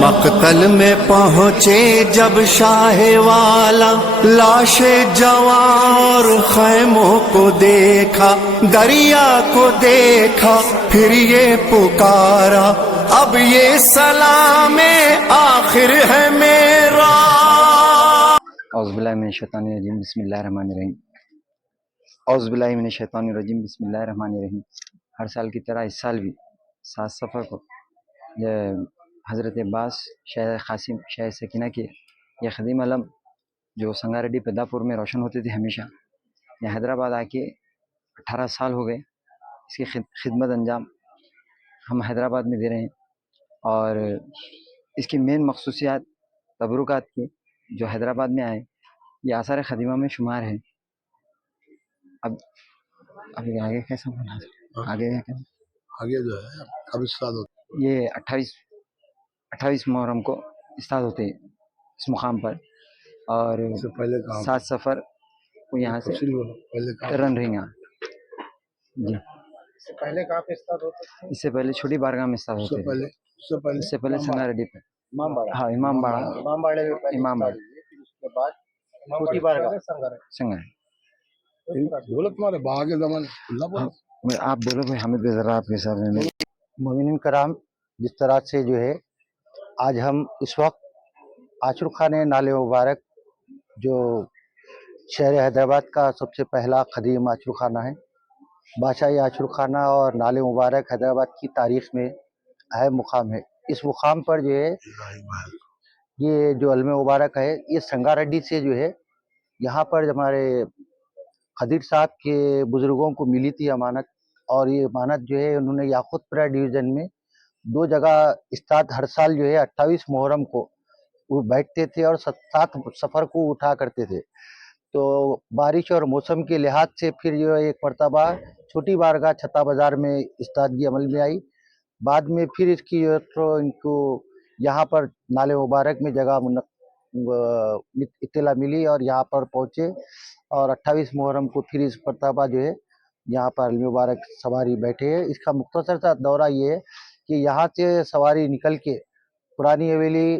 مقتل میں پہنچے جب شاہ والا، لاش جوار خیموں کو دیکھا، دریا کو دیکھا، پھر یہ پکارا، اب یہ سلام آخر ہے میرا۔ اعوذ باللہ من الشیطان الرجیم، بسم اللہ الرحمن الرحیم۔ اعوذ باللہ من الشیطان الرجیم، بسم اللہ الرحمن الرحیم۔ ہر سال کی طرح اس سال بھی 7 صفر کو حضرت عباس شاہ قاسم شاہ سکینہ کے یہ قدیم علم جو سنگاریڈی پیداپور میں روشن ہوتے تھے، ہمیشہ یہ حیدرآباد آ کے 18 سال ہو گئے۔ اس کی خدمت انجام ہم حیدرآباد میں دے رہے ہیں، اور اس کی مین مخصوصیات تبرکات کی جو حیدرآباد میں آئے، یہ آثار قدیمہ میں شمار ہے۔ اب آگے کیسا بنا آگے جو ہے اب استاد ہوتا یہ 28 محرم کو استاد ہوتے ہیں اس مقام پر، اور ہے، اس سے پہلے کام 7 صفر کو یہاں سے پہلے کام رن رہیں گا جی۔ اس سے پہلے کہاں پہ استاد ہوتے تھے؟ اس سے پہلے چھوٹی بارگاہ میں استاد ہوتے تھے، اس سے پہلے سنگاریڈی پہ، ہاں امام باڑہ امام باڑہ اس کے بعد چھوٹی بارگاہ سنگاریڈی۔ بولو تمہارے باغ کے زمانے آپ بولو بھائی، حامد بھائی ذرا آپ کے حساب میں۔ مومنین کرام، جس طرح سے جو ہے آج ہم اس وقت آشر خانہ نالے مبارک جو شہر حیدرآباد کا سب سے پہلا قدیم آشر خانہ ہے، بادشاہی آشر خانہ اور نالے مبارک حیدرآباد کی تاریخ میں اہم مقام ہے۔ اس مقام پر جو ہے یہ جو علم مبارک ہے، یہ سنگاریڈی سے جو ہے یہاں پر ہمارے خدیر صاحب کے بزرگوں کو ملی تھی امانت، اور یہ امانت جو ہے انہوں نے یاقوت پورہ ڈویژن میں 2 جگہ استاد ہر سال جو ہے 28 محرم کو وہ بیٹھتے تھے اور 7 صفر کو اٹھا کرتے تھے۔ تو بارش اور موسم کے لحاظ سے پھر جو ایک مرتبہ چھوٹی بارگاہ چھتا بازار میں استادگی عمل میں آئی، بعد میں پھر اس کی تو ان کو یہاں پر نالے مبارک میں جگہ اطلاع ملی اور یہاں پر پہنچے، اور 28 محرم کو پھر اس مرتبہ جو ہے یہاں پر علم مبارک سواری بیٹھے ہیں۔ اس کا مختصر سا دورہ یہ ہے کہ یہاں سے سواری نکل کے پرانی حویلی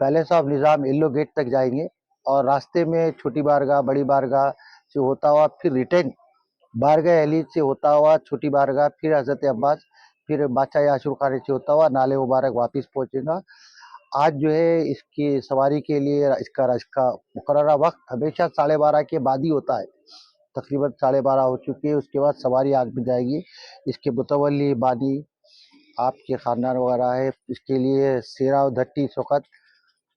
پیلیس آف نظام یلو گیٹ تک جائیں گے، اور راستے میں چھوٹی بارگاہ بڑی بارگاہ سے ہوتا ہوا پھر ریٹرن بارگاہ علی سے ہوتا ہوا چھوٹی بارگاہ، پھر حضرت عباس، پھر بادشاہ عاشور خانے سے ہوتا ہوا نالے مبارک واپس پہنچے گا۔ آج جو ہے اس کی سواری کے لیے اس کا مقررہ وقت ہمیشہ 12:30 کے بعد ہی ہوتا ہے، تقریباً 12:30 ہو چکی ہے، اس کے بعد سواری آگ میں جائے گی۔ اس کے متولی بانی آپ کے خاندان وغیرہ ہے، اس کے لیے سیرا و دھٹی اس وقت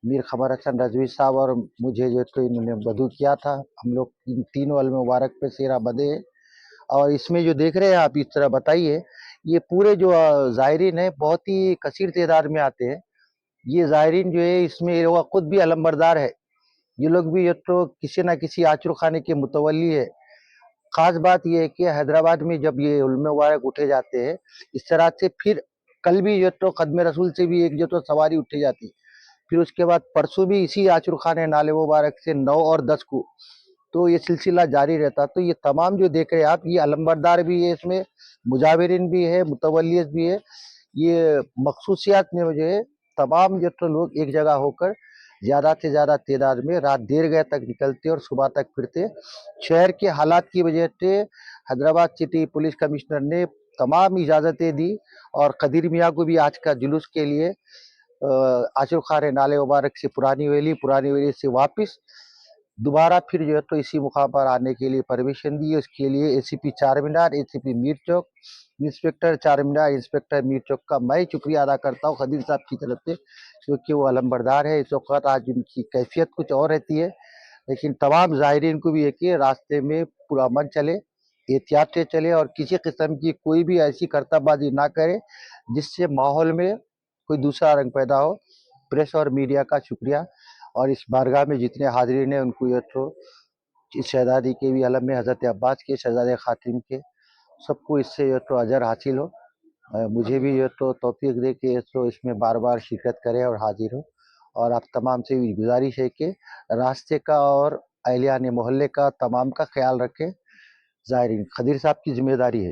میر خبر حسن رضوی صاحب اور مجھے جو تو انہوں نے بدو کیا تھا، ہم لوگ تینوں علم مبارک پہ سیرا بدے ہیں۔ اور اس میں جو دیکھ رہے ہیں آپ، اس طرح بتائیے، یہ پورے جو زائرین ہیں بہت ہی کثیر تعداد میں آتے ہیں۔ یہ زائرین جو ہے اس میں یہ لوگ خود بھی علم بردار ہے، یہ لوگ بھی یہ تو کسی نہ کسی آشر خانے کے متولی ہے۔ خاص بات یہ ہے کہ حیدرآباد میں جب یہ علم مبارک اٹھے جاتے ہیں اس طرح سے، پھر کل بھی جو تو قدم رسول سے بھی ایک جو تو سواری اٹھی جاتی، پھر اس کے بعد پرسوں بھی اسی آشر خانہ نالے مبارک سے 9 اور 10 کو، تو یہ سلسلہ جاری رہتا۔ تو یہ تمام جو دیکھ رہے ہیں آپ، یہ علم بردار بھی ہے، اس میں مجاورین بھی ہے، متولیت بھی ہے۔ یہ مخصوصیات میں جو ہے تمام جو تو لوگ ایک جگہ ہو کر زیادہ سے زیادہ تعداد میں رات دیر گئے تک نکلتے اور صبح تک پھرتے۔ شہر کے حالات کی وجہ سے حیدرآباد سٹی پولیس کمشنر نے تمام اجازتیں دی، اور قدیر میاں کو بھی آج کا جلوس کے لیے آشر خانہ نالے مبارک سے پرانی ویلی سے واپس دوبارہ پھر جو ہے تو اسی مقام پر آنے کے لیے پرمیشن دی۔ اس کے لیے اے سی پی چار مینار، اے سی پی میر چوک، انسپیکٹر چار مینار، انسپیکٹر میر چوک کا میں شکریہ ادا کرتا ہوں خدیر صاحب کی طرف سے، کیونکہ وہ علم بردار ہے۔ اس وقت آج ان کی کیفیت کچھ اور رہتی ہے، لیکن تمام زائرین کو بھی ہے کہ راستے میں پرامن چلے، احتیاط سے چلے، اور کسی قسم کی کوئی بھی ایسی کرتب بازی نہ کرے جس سے ماحول میں کوئی دوسرا رنگ پیدا ہو۔ پریس اور میڈیا کا شکریہ، اور اس بارگاہ میں جتنے حاضرین ہیں ان کو یہ تو اس شہزادی کے بھی علم میں حضرت عباس کے، شہزادے خاتم کے، سب کو اس سے یہ تو اجر حاصل ہو۔ مجھے بھی یہ تو توفیق دے کہ تو اس میں بار بار شرکت کرے اور حاضر ہو، اور آپ تمام سے بھی گزارش ہے کہ راستے کا اور اہلیان محلے کا تمام کا خیال رکھیں۔ زائرین خدیر صاحب کی ذمہ داری ہے۔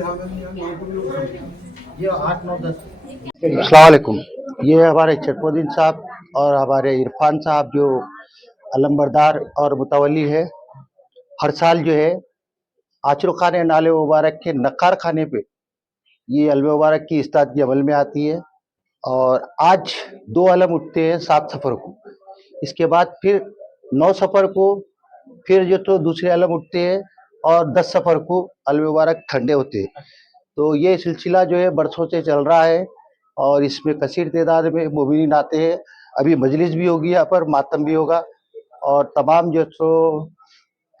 अस्सलाम वालेकुम। ये हमारे चटपुद्दीन साहब और हमारे इरफान साहब जो अलंबरदार और मुतवली है, हर साल जो है आचर खाने नाले मुबारक के नक्कार खाने पे ये अलम मुबारक की इस्तादगी अमल में आती है। और आज 2 अलम उठते हैं 7 सफ़र को, इसके बाद फिर 9 सफ़र को फिर जो तो दूसरे अलम उठते हैं और 10 सफ़र को अलम मुबारक ठंडे होते हैं। तो ये सिलसिला जो है बरसों से चल रहा है और इसमें कसीर तादाद में मोमिनीन आते हैं। अभी मजलिस भी होगी, यहाँ पर मातम भी होगा और तमाम जो सो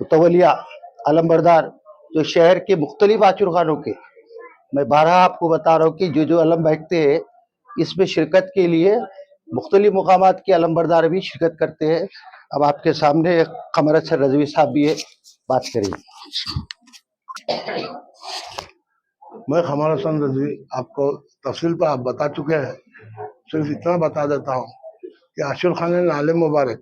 मुतवलिया अलमबरदार जो शहर के मुख्तलिफ आचर खानों के, मैं बारहा आपको बता रहा हूँ कि जो जो अलम बैठते हैं इसमें शिरकत के लिए मुख्तलिफ मुकामात के अलमबरदार भी शिरकत करते हैं। अब आपके सामने कमर असर रजवी साहब भी है, बात करेंगे। मैं कमर हसन रजवी, आपको तफसील पर आप बता चुके हैं, सिर्फ इतना बता देता हूँ कि आशुर खान नाले मुबारक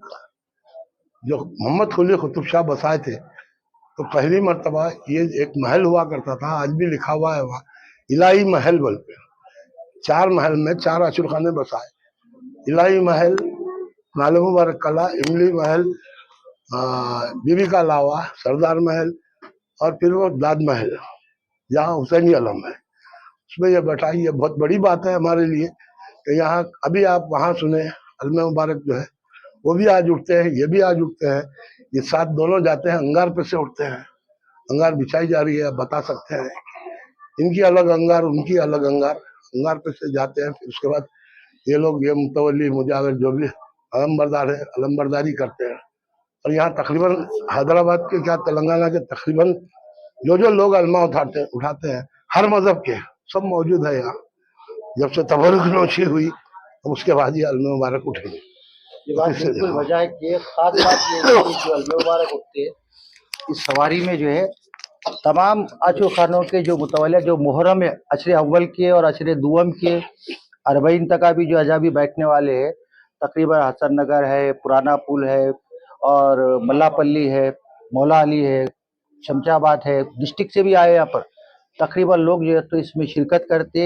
जो मोहम्मद कुली कुतुब शाह बसाए थे, तो पहली मरतबा ये एक महल हुआ करता था, आज भी लिखा हुआ है वहाँ इलाही महल बोल पे। 4 महल में 4 आशुर खाने बसाए, इलाही महल, नाले मुबारक कला, इमली महल, बीबी का लावा, सरदार महल और फिर वो दाद महल जहाँ हुसैनी अलम है, उसमें ये बैठा। ये बहुत बड़ी बात है हमारे लिए कि यहाँ अभी आप वहाँ सुने अलम मुबारक जो है वो भी आज उठते हैं, ये भी आज उठते हैं, ये साथ दोनों जाते हैं, अंगार पे से उठते हैं। अंगार बिछाई जा रही है, आप बता सकते हैं, इनकी अलग अंगार, उनकी अलग अंगार, अंगार पे से जाते हैं। फिर उसके बाद ये लोग, ये मुतवली मुजावर जो भी अलमबरदार है, अलमबरदारी करते हैं। और यहाँ तकरीबन हैदराबाद के क्या तेलंगाना के तकरीबन जो जो लोग अलमा उठाते हैं हर मजहब के, सब मौजूद है यहाँ। जब से तबरुक नौशी हुई तो उसके बाद ये अलमा मुबारक उठेगी। ये बात बिल्कुल वजह है कि खास बात ये है कि जो अलम मुबारक उठते हैं इस सवारी में जो है तमाम आचर खानों के जो मुतवलिया जो मुहर्रम है, अशरे अव्वल के और अशरे दुवम के 40 तक भी जो अजाबी बैठने वाले हैं, तकरीबन हसन नगर है, पुराना पुल है और मल्लापल्ली है, मौला अली है, शमशाबाद है, डिस्ट्रिक्ट से भी आए यहाँ पर तकरीबन लोग जो है तो इसमें शिरकत करते,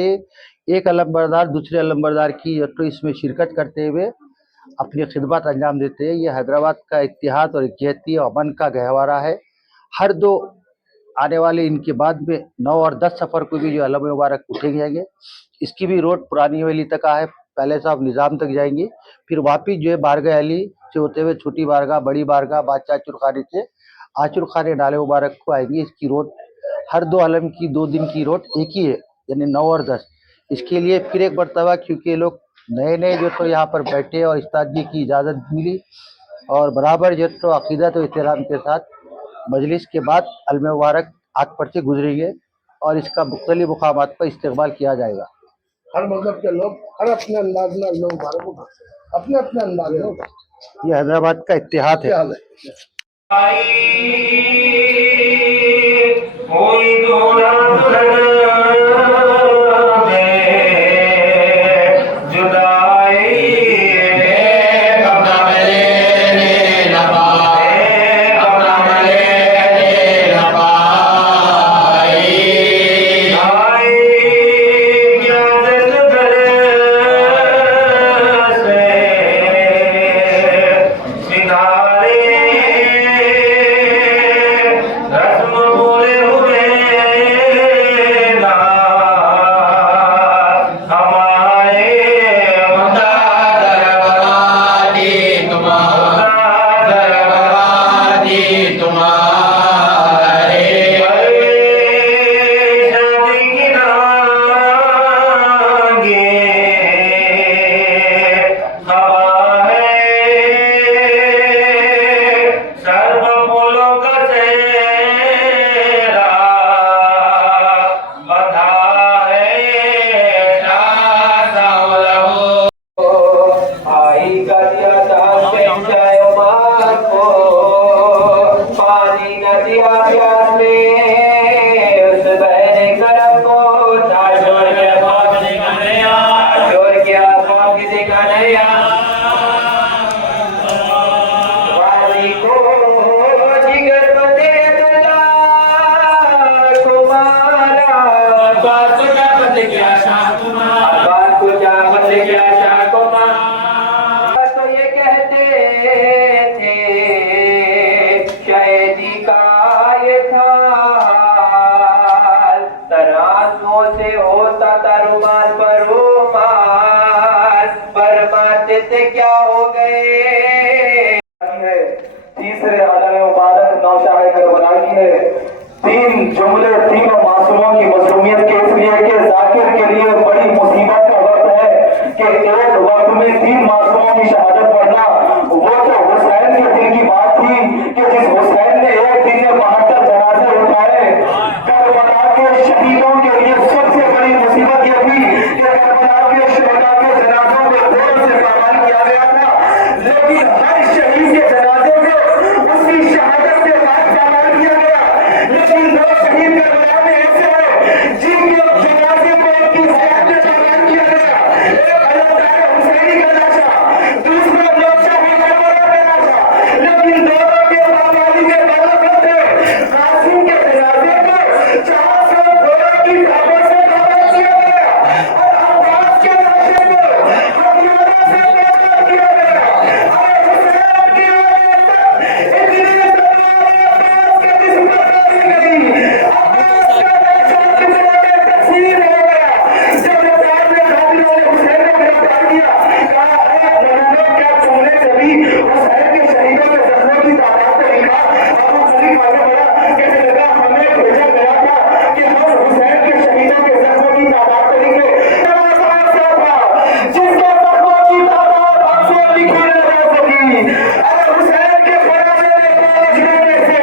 एक अलमबरदार दूसरे अलमबरदार की जो तो इसमें शिरकत करते हुए अपनी खिदमत अंजाम देते हैं। ये हैदराबाद का इत्तेहाद और इकजहती और अमन का गहवारा है। हर 2 आने वाले इनके बाद में 9 और 10 सफ़र को भी जो अलम मुबारक उठे जाएंगे। इसकी भी रोड पुरानी हवेली तक है, पहले साहब निज़ाम तक जाएंगी, फिर वापिस जो है बारगाह अली से होते हुए छोटी बारगाह, बड़ी बारगाह, बादशाह आचर खाने से आचर खाने नाले मुबारक को आएंगी। इसकी रोड हर 2 अलम की 2 दिन की रोड एक ही है, यानी 9 और 10। इसके लिए फिर एक मरतबा क्योंकि लोग नए नए जो तो यहाँ पर बैठे और इस्तादगी की इजाज़त मिली और बराबर जो तो अक़ीदत और एहतराम के साथ मजलिस के बाद अलम मुबारक आग पर से गुजरेंगे और इसका मुख्तलिफ मुकामात पर इस्तेमाल किया जाएगा। हर मजहब के लोग हर अपने अंदाज में अलम मुबारक उठाते हैं, अपने अपने अंदाज में उठाते हैं। ये हैदराबाद का इत्तेहाद है। रुमाल पर रुमाल फरमाते थे क्या हो गए। तीसरे आलम मुबारक नौशाह करबला की है। तीन जुमले तीनों मासूमों की मजलूमियत के इसलिए कि जाकिर के लिए बड़ी मुसीबत का वक्त है कि एक वक्त में तीन मासूमों की शहादत पढ़ना। वो तो हुसैन के दिन की बात थी कि जिस हुसैन ने एक दिन में 72 जनाजे उठाए। करबला के शहीदों के लिए सबसे बड़ी मुसीबत यह थी कि करबला के शहीदों के जनाजों को देर से पाबंद किया गया था, लेकिन हर शहीद के जनाजे को उसकी शहादत के बाद पाबंद किया गया। लेकिन दो शहीद करबला में ऐसे हैं जिनके जनाजे को उनकी हयात में पाबंद किया गया। एक अलमदार हुसैनी का लाशा, दूसरा नौशाह करबला का लाशा, लेकिन दोनों के पाबंदी के ताल्लुक थे। कासिम के जनाजे को 400 घोड़ों की धाबों से पाबंद किया गया और अब्बास के लाशे को हथियारों से पाबंद किया गया। और हुसैन की आवाज़ इतनी तलवारें अब्बास के जिस्म पर बरस गई। अब्बास का लाशा टुकड़ों में तकसीम हो गया। जब रफ़ात में कातिलों ने हुसैन को गिरफ्तार किया, कहा है बंदों क्या तुमने कभी हुसैन के शहीदों के जख्मों की तादाद को लिखा। अबू खलीफ आगे बढ़ा, कहने लगा हमें भेजा गया था कि हम हुसैन के शहीदों के जख्मों की तादाद को लिखे। जिसके जख्मों की तादाद हमसे लिखी न जा सकी। अगर हुसैन के ख्याल में जिन्होंने से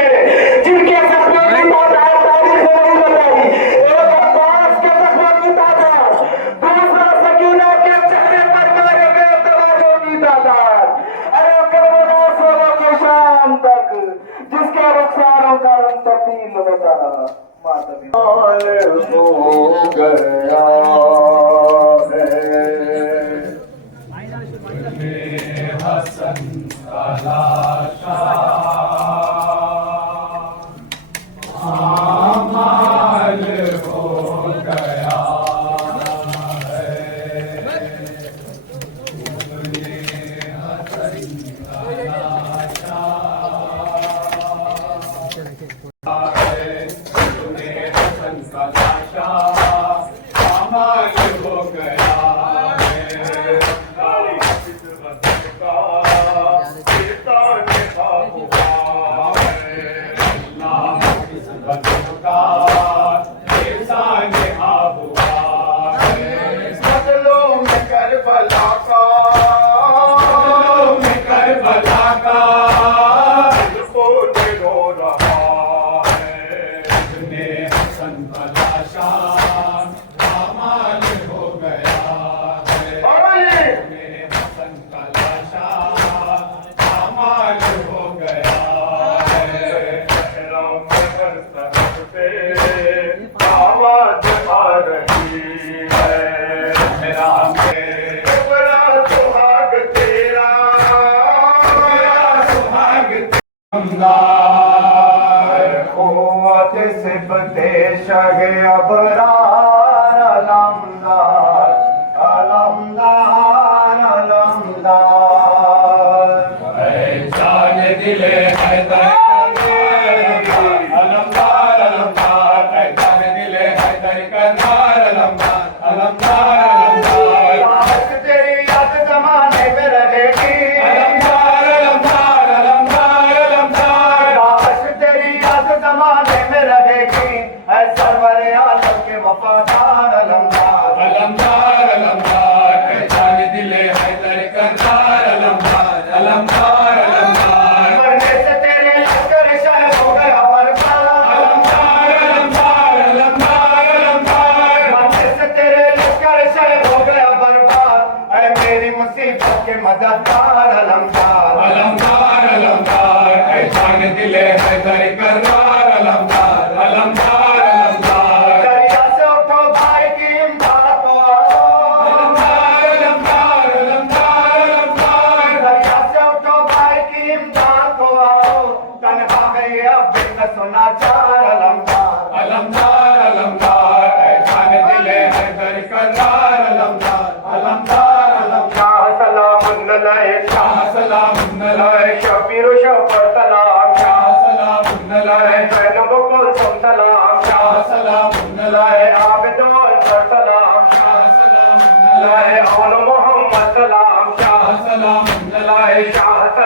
जिनके जख्मों की तादाद तारीख में नहीं बताई, एक अब्बास के जख्मों की तादाद, दूसरा सकीना के चेहरे पर मारे गए तवाजों की तादाद, अरे करबला से लेके शाम तक जिसके रुखसारों का रंग तब्दील होता रहा। मातमी हो गया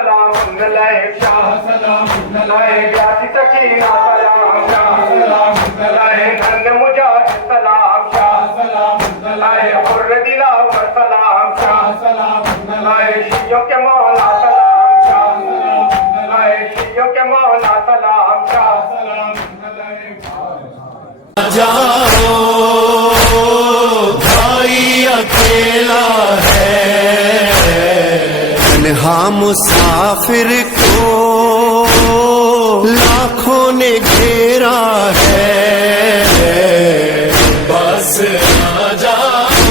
سلام علیک شاہ سلام علیک یاسی سکینہ سلام شاہ سلام علیک نن مجاہد سلام شاہ سلام علیک حر دلاور سلام شاہ سلام علیک شیعوں کے مولا سلام شاہ سلام علیک شیعوں کے مولا سلام شاہ سلام علیک جاؤ بھائی اکیلا ہے تنہا مسافر کو لاکھوں نے گھیرا ہے بس آ جاؤ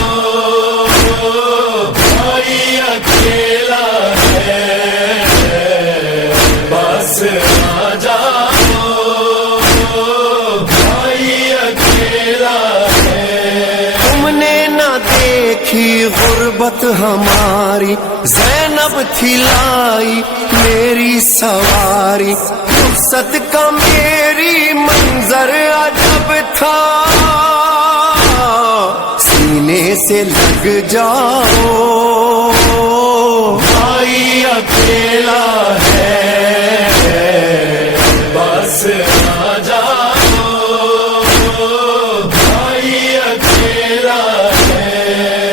بھائی اکیلا ہے بس آ جاؤ تم نے نہ دیکھی غربت ہماری زینب تھی لائی میری سواری رخصت کا میری منظر عجب تھا سینے سے لگ جاؤ بھائی اکیلا ہے بس آ جاؤ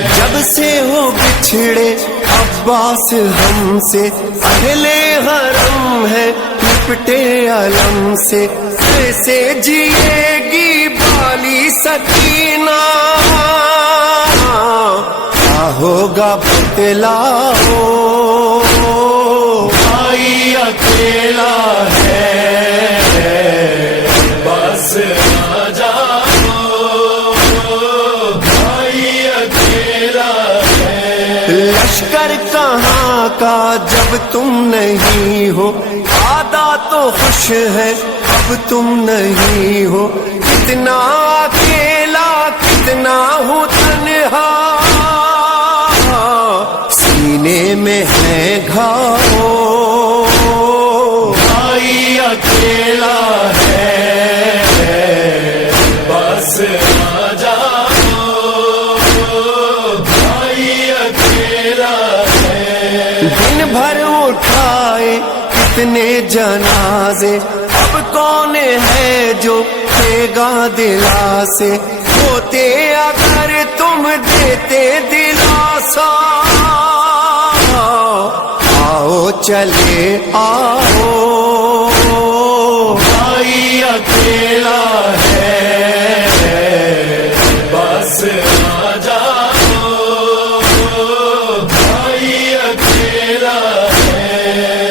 جب سے ہو بچھڑے عباس ہم سے اہل حرم ہے لپٹے علم سے کیسے جیے گی بالی سکینہ کیا ہوگا بتلاؤ بھائی اکیلا ہے بس آ جاؤ لشکر کہاں کا جب تم نہیں ہو آدھا تو خوش ہے اب تم نہیں ہو کتنا اکیلا کتنا ہوں تنہا سینے میں ہے گھاؤ بھائی اکیلا ہے بس آ جاؤ دن بھر اٹھائے کتنے جنازے اب کون ہے جو دے گا دلاسے ہوتے اگر تم دیتے دلاسا آؤ چلے آؤ بھائی اکیلا ہے بس آ جاؤ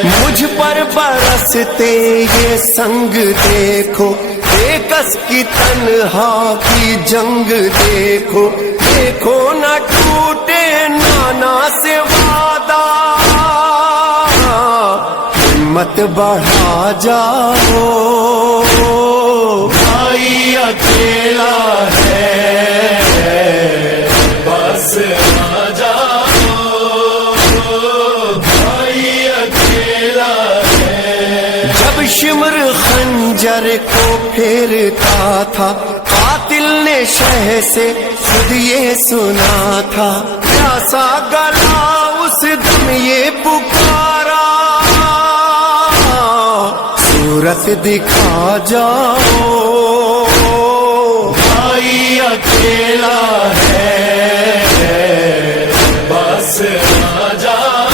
مجھ پر برستے یہ سنگ دیکھو بےکس کی تنہا کی جنگ دیکھو دیکھو نہ ٹوٹے نانا سے وعدہ ہمت بڑھا جاؤ بھائی اکیلا ہے بس آ جاؤ جب شمر خنجر کو پھیرتا تھا قاتل نے شہ سے خود یہ سنا تھا پیاسا گلا اس دم یہ پکارا صورت دکھا جاؤ بھائی اکیلا ہے بس آ جاؤ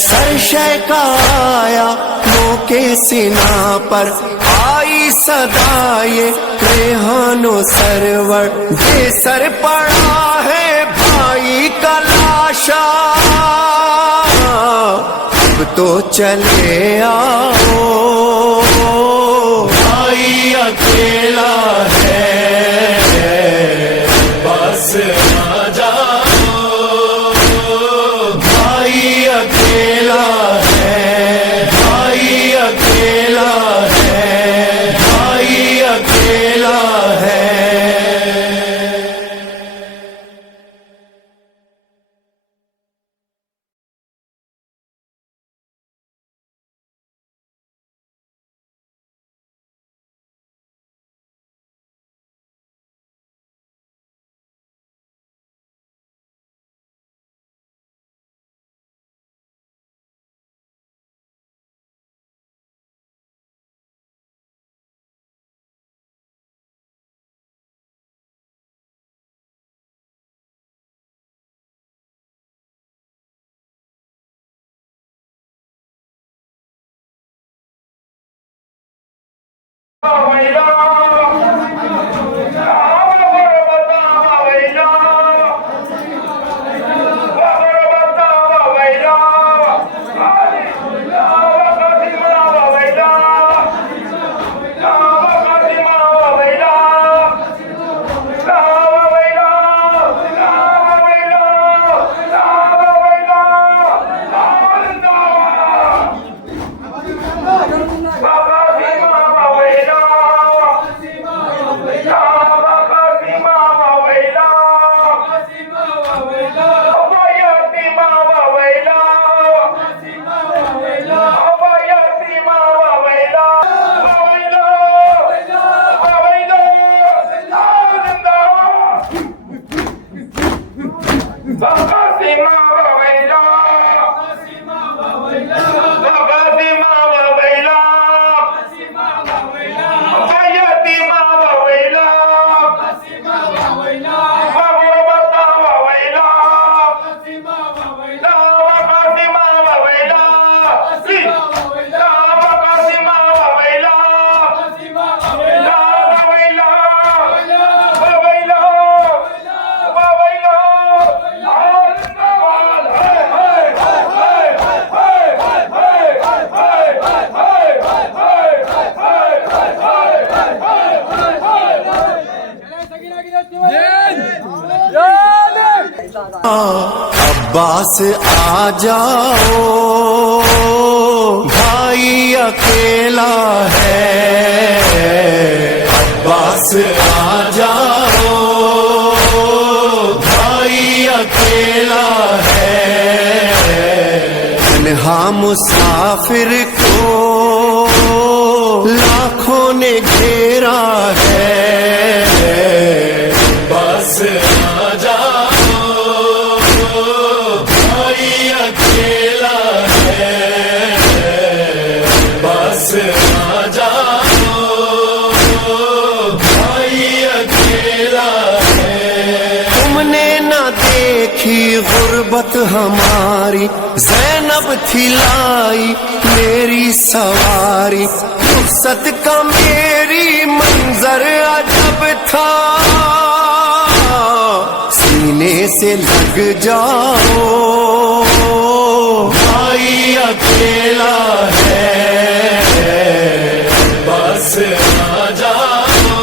سرشے کا آیا نو کے سنا پر آئی صدا یہ ریحان و سرور بے سر پڑا ہے بھائی کا لاشا اب تو چلے آؤ بھائی اکیلا ہے بس آ جاؤ بھائی اکیلا ہے بھائی اکیلا ہے بھائی اکیلا ہے अब्बास आ जाओ, भाई अकेला है। अब्बास आ जाओ, भाई अकेला है। तन्हा मुसाफिर को लाखों ने घेरा है। अब्बास आ जाओ, भाई अकेला है। बस आ जाओ, भाई अकेला है। तुमने न देखी गुर्बत हमारी, ज़ैनब थी लाई मेरी सवारी। रुखसत का मेरी मंजर अजब था, सीने से लग जाओ, भाई अकेला है। बस आ जाओ,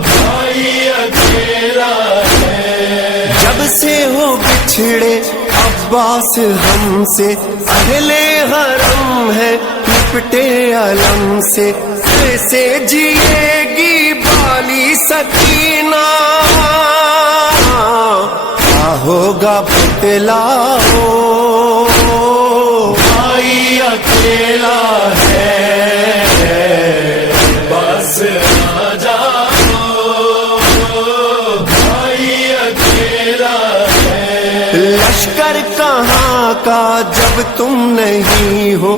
भाई अकेला है। जब से हो बिछड़े अब्बास हमसे, अहले हरम है लिपटे अलम से। कैसे जिएगी बाली सकीना, क्या होगा बतलाओ, भाई अकेला है। बस आ जाओ, भाई अकेला है। लश्कर कहाँ का जब तुम नहीं हो,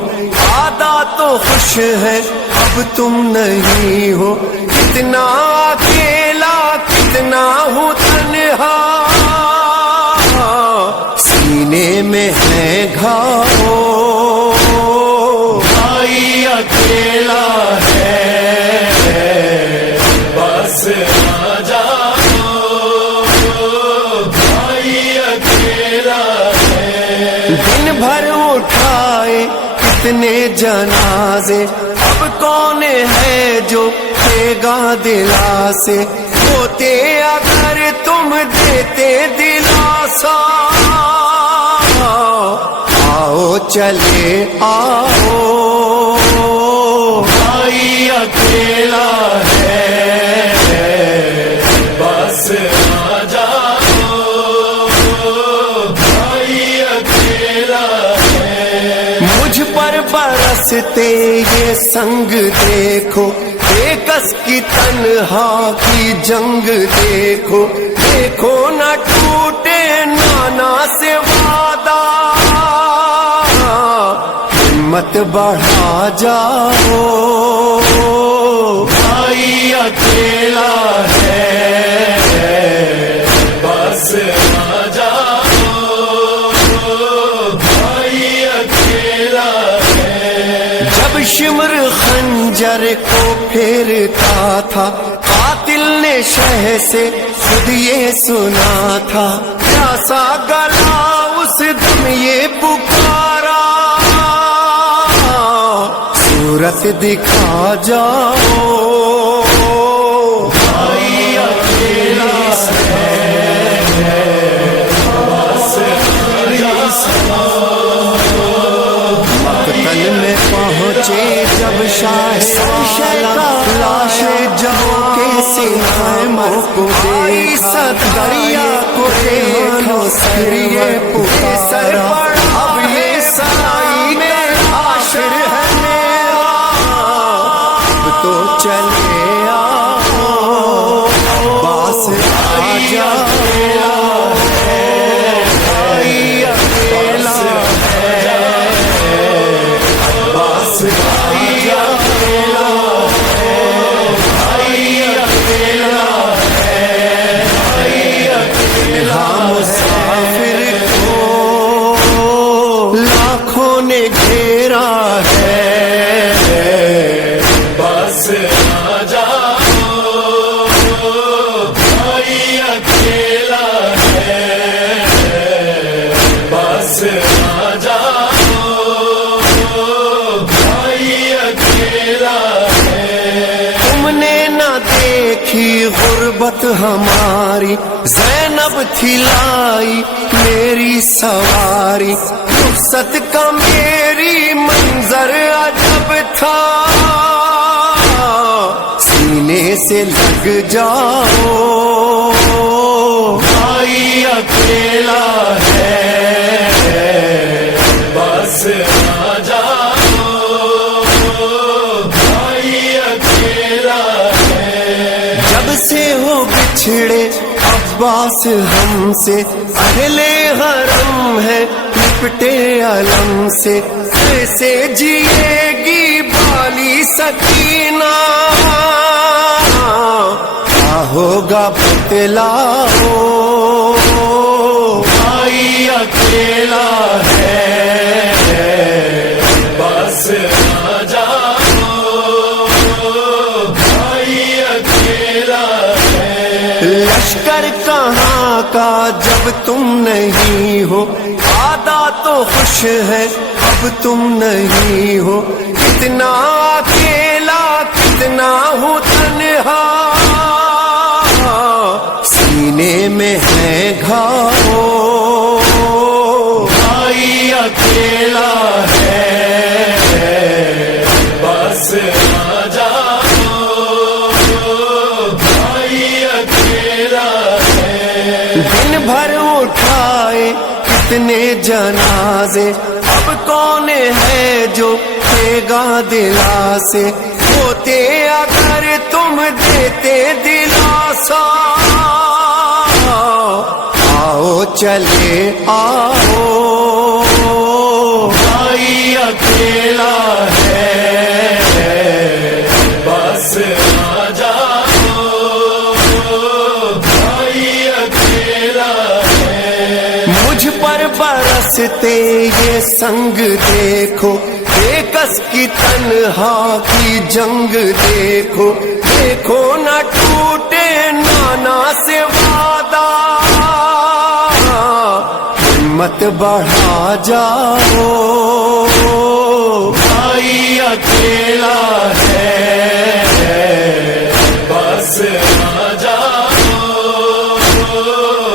आदा तो खुश है अब तुम नहीं हो। कितना अकेला कितना हूँ तन्हा, सीने में है घाव, भाई अकेला है। बस आ जाओ, भाई अकेला है। दिन भर उठाए कितने जनाजे, अब कौन है जो देगा दिलासे। होते अगर तुम देते दिलासा, आओ चले आओ, भाई अकेला है। बस आ जाओ, भाई अकेला है। मुझ पर बरसते ये संग देखो, बेकस की तन्हा की जंग देखो। देखो न टूटे नाना से वादा, हिम्मत बढ़ा जाओ, भाई अकेला है। बस आ जाओ, भाई अकेला है। जब शिमर खंजर था, कातिल ने शह से खुद ये सुना था, प्यासा गला उस दम ये पुकारा, सूरत दिखा जाओ भाई अकेला मकतल में पहुंचे जब शाह लाश जवां के सिनामो को देखा, दरिया को देखो सरिये पुकारा, अब ये सराई में आखिर है मेरा, अब तो चले आओ बास आजा भाई अकेला बास आजा मुसाफिर को लाखों ने घेरा है, बस आ जाओ भाई अकेला है, बस आ जाओ भाई अकेला है। तुमने न देखी गुर्बत हमारी, ज़ैनब थी लाई मेरी सवारी, रुखसत का मेरी मंजर अजब था, सीने से लग जाओ भाई अकेला है, बस आ जाओ भाई अकेला है। जब से हो बिछड़े अब्बास हमसे, अहले हरम है लिपटे अलम से, कैसे जिएगी बाली सकीना, क्या होगा बतलाओ भाई अकेला है, बस आ जाओ भाई अकेला है। लश्कर कहाँ का जब तुम नहीं हो, आदा तो खुश है अब तुम नहीं हो, कितना अकेला कितना हूँ तन्हा, सीने में है घाव भाई अकेला है, बस आ जाओ भाई अकेला है। दिन भर उठाए कितने जनाजे, अब कौन है जो देगा दिलासे, होते अगर तुम देते दिलासा, आओ चले आओ भाई अकेला है, बस आ जाओ भाई अकेला है। मुझ पर बरसते ये संग देखो, बेकस की तन्हा की जंग देखो, देखो न टूटे नाना से वादा, हिम्मत बढ़ा जाओ भाई अकेला है, बस आ जाओ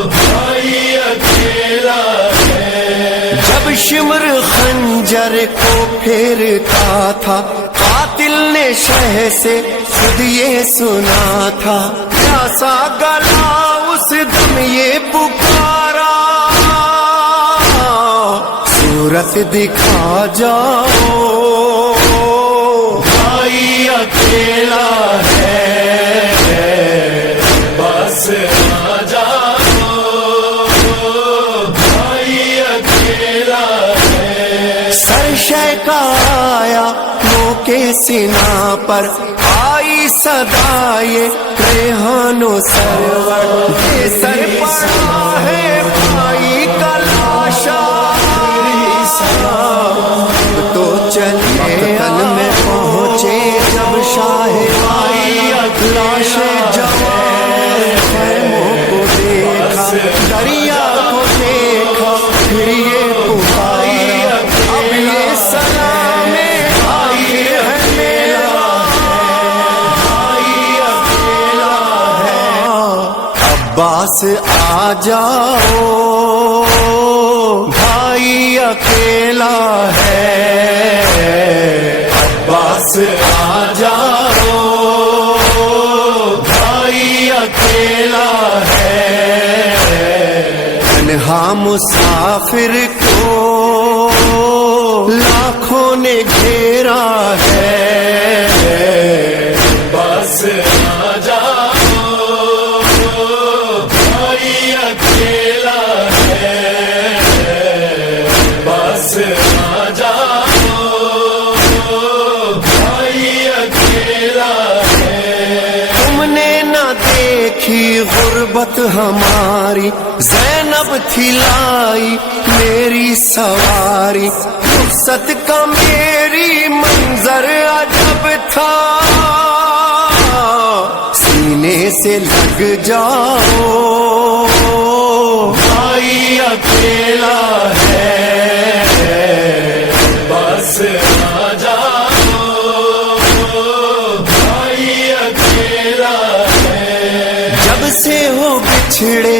भाई अकेला है। जब शिमर खंजर को फेरता था, कातिल ने शह से खुद ये सुना था, प्यासा गला उस दम ये पुकारा, सूरत दिखा जाओ भाई अकेला है, बस आ जाओ भाई अकेला है। सरशय का आया के सीना पर, आई सदाए रेहानो सरवर, ये सर पड़ा है भाई का लाशा, तो चले मकतल में पहुंचे जब शाह आई अखला लाशें जवान खैमों को देखा, दरिया को देखा, फिर ये पुकारा, अब ये सलामे आखिर है मेरा, अब्बास आ जाओ भाई अकेला है, अब्बास आ जाओ भाई अकेला है, तन्हा मुसाफिर को लाखों ने घेरा है, बस आ जाओ भाई अकेला है, बस आ जाओ भाई अकेला है। तुमने न देखी गुर्बत हमारी, ज़ैनब थी लाई मेरी सवारी, रुखसत का मेरी मंजर अजब था, सीने से लग जाओ भाई अकेला है, बस आ जाओ भाई अकेला है। जब से हो बिछड़े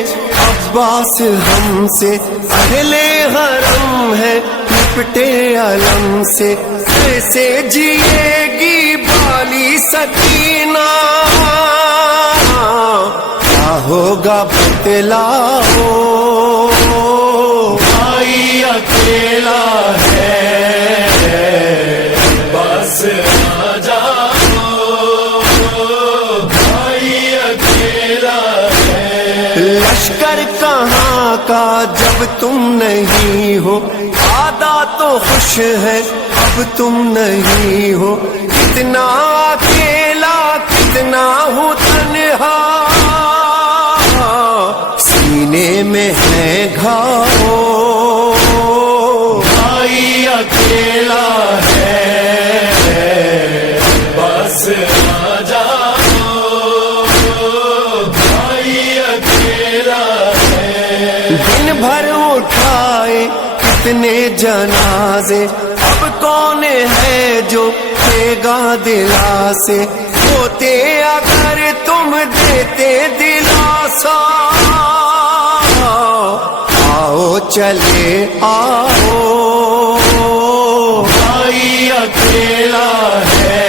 अब्बास हमसे, अहले हरम है लिपटे अलम से, कैसे जिएगी बाली सकीना, क्या होगा बतलाओ भाई अकेला है, बस आ जाओ भाई अकेला है। लश्कर कहाँ का जब तुम नहीं हो, आदा तो खुश है अब तुम नहीं हो, कितना अकेला कितना हूँ तन्हा, सीने में है घाव भाई अकेला है, बस आ जाओ भाई अकेला है। दिन भर उठाए कितने जनाजे, अब कौन है जो देगा दिलासे, होते अगर तुम देते दिलासा, आओ चले आओ भाई अकेला है,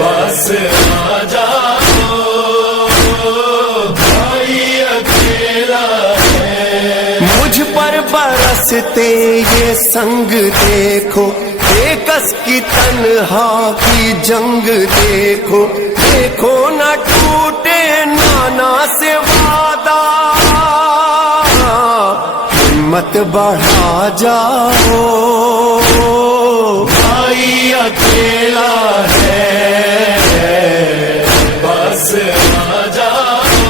बस आ जाओ भाई अकेला है। मुझ पर बरसते ये संग देखो, बेकस की तन्हा की जंग देखो, देखो न टूटे नाना से वादा, हिम्मत बढ़ा जाओ भाई अकेला है, बस आ जाओ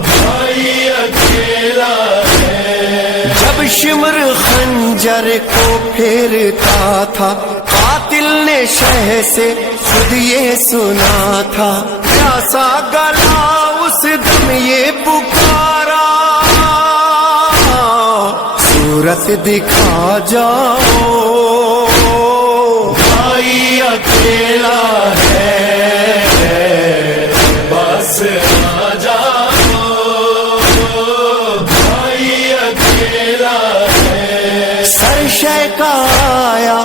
भाई अकेला है। जब शिमर खंजर को फेरता था, कातिल ने शह से खुद ये सुना था, प्यासा गला उस दम ये पुकारा, सूरत दिखा जाओ भाई अकेला है, बस आ जाओ भाई अकेला है। सरशय का आया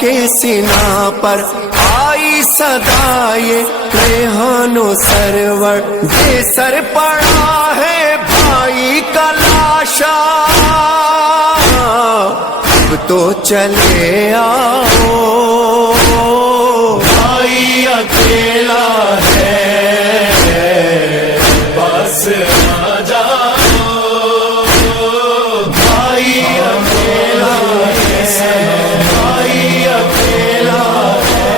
के सीना पर, आई सदा ये रेहानो सरवर, दे सर पड़ा है भाई का लाशा, अब तो चले आओ भाई अकेला है, बस आ जाओ भाई अकेला है, भाई अकेला है,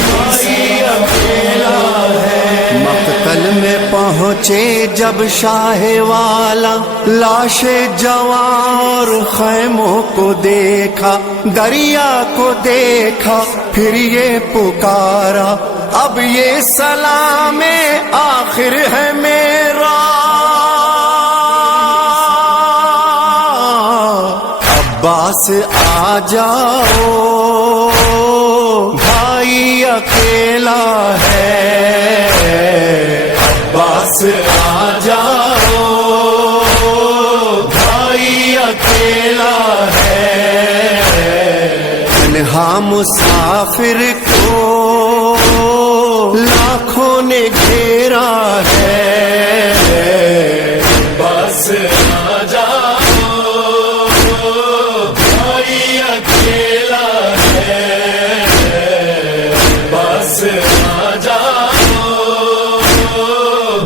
भाई अकेला है। मक्तल में पहुँचे जब शाह वाला, लाशे जवान और खैमों को देखा, दरिया को देखा, پھر یہ پکارا اب یہ سلام آخر ہے میرا، عباس آ جاؤ بھائی اکیلا ہے، عباس آ جاؤ بھائی اکیلا ہے، تنہا مسافر کو لاکھوں نے گھیرا ہے، عباس آ جاؤ بھائی اکیلا ہے، عباس آ جاؤ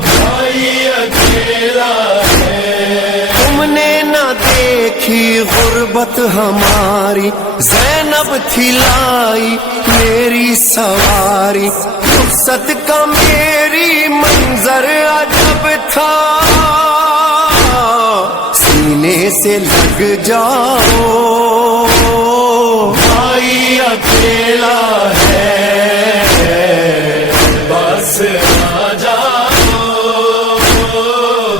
بھائی اکیلا ہے، تم نے نہ دیکھی غربت ہماری، زینب تھی لائی میری سواری، رخصت کا میری منظر عجب تھا، سینے سے لگ جاؤ بھائی اکیلا ہے، بس آ جاؤ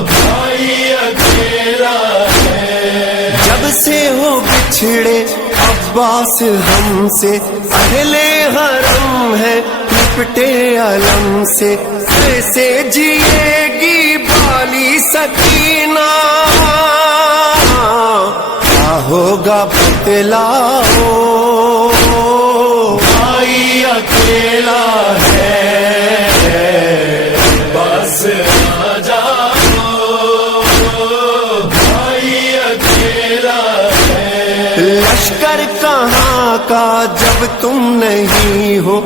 بھائی اکیلا ہے، جب سے ہو بچھڑے عباس ہم سے، اہل حرم ہے لپٹے علم سے، کیسے جیے گی بالی سکینہ، کیا ہوگا بتلاؤ بھائی اکیلا ہے، بس آ جاؤ بھائی اکیلا ہے، لشکر کہاں کا جب تم نہیں ہو،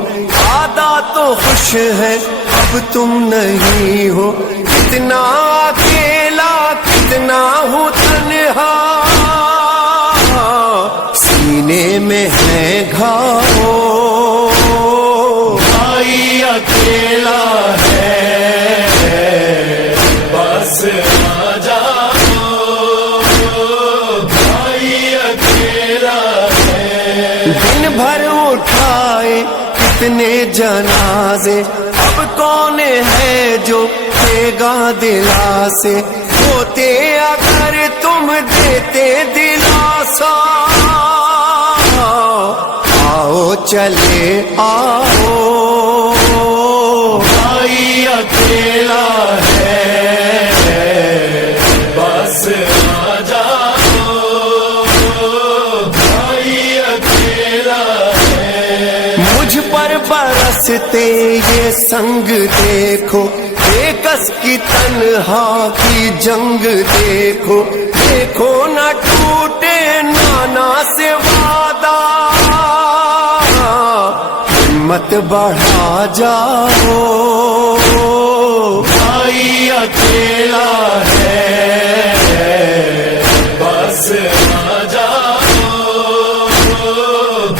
آدھا تو خوش ہے اب تم نہیں ہو، کتنا اکیلا کتنا ہوں تنہا، سینے میں ہے گھاؤ بھائی اکیلا ہے، بس آ جاؤ بھائی اکیلا ہے، دن بھر اٹھائے کتنے جنازے، اب کون ہے جو دے گا دلاسے، ہوتے اگر تم دیتے دلاسا، آؤ چلے آؤ بھائی اکیلا ہے، بس آ جاؤ بھائی اکیلا ہے، مجھ پر برستے یہ سنگ دیکھو، بے کس کی تنہا کی جنگ دیکھو، دیکھو نہ ٹوٹے نانا سے وعدہ، ہمت بڑھا جاؤ بھائی اکیلا ہے، بس آ جاؤ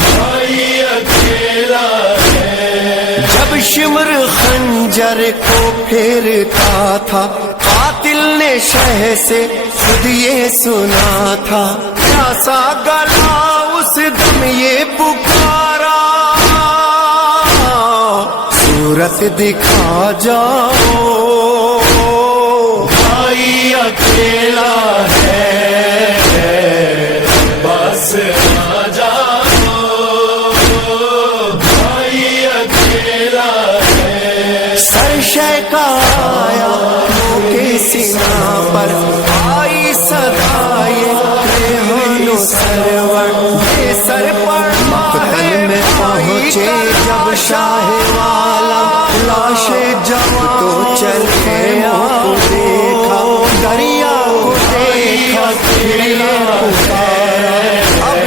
بھائی اکیلا ہے، جب شمر خنجر کو پھیرتا تھا، قاتل نے شہ سے خود یہ سنا تھا، پیاسا گلا اس دم یہ پکارا، صورت دکھا جاؤ بھائی اکیلا ہے، بس آ جاؤ بھائی اکیلا ہے، سرشے کا آیا کے سینہ پر، آئی صدائے ریحان و سرور، بے سر پڑا ہے میں پہنچے جب شاہ والا، لاش جوان تو چل گیا کو دیکھا، دریا کو دیکھا پھر یہ پکارا، اب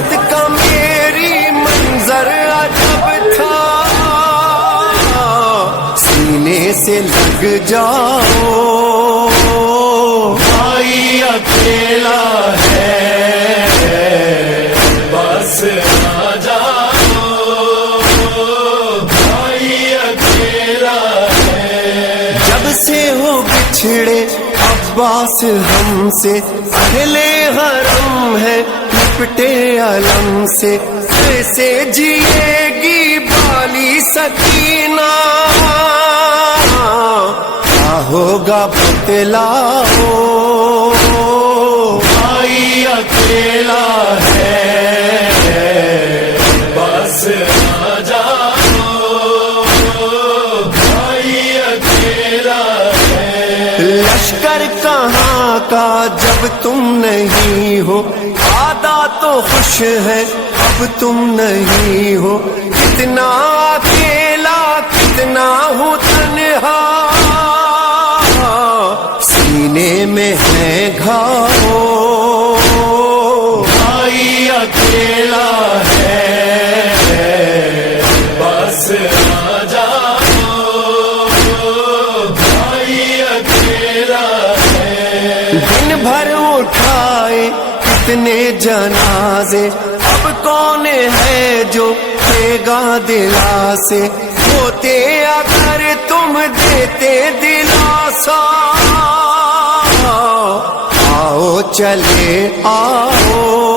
वसत का मेरी मंजर अजब था, सीने से लग जाओ भाई अकेला है, बस आ जाओ भाई अकेला है। जब से हो बिछड़े अब्बास हमसे, पहले हरम है लिपटे अलम से, कैसे जिएगी बाली सकीना, क्या होगा बतलाओ भाई अकेला है, बस आ जाओ भाई अकेला है। लश्कर कहाँ का जब तुम नहीं हो, आदा तो खुश है अब तुम नहीं हो, कितना अकेला कितना हूँ तन्हा, सीने में है घाव भाई अकेला है, बस आ जाओ भाई अकेला है। दिन भर उठाए कितने जनाजे, अब कौन है जो देगा दिलासे, होते अगर तुम देते दिलासा, आओ चले आओ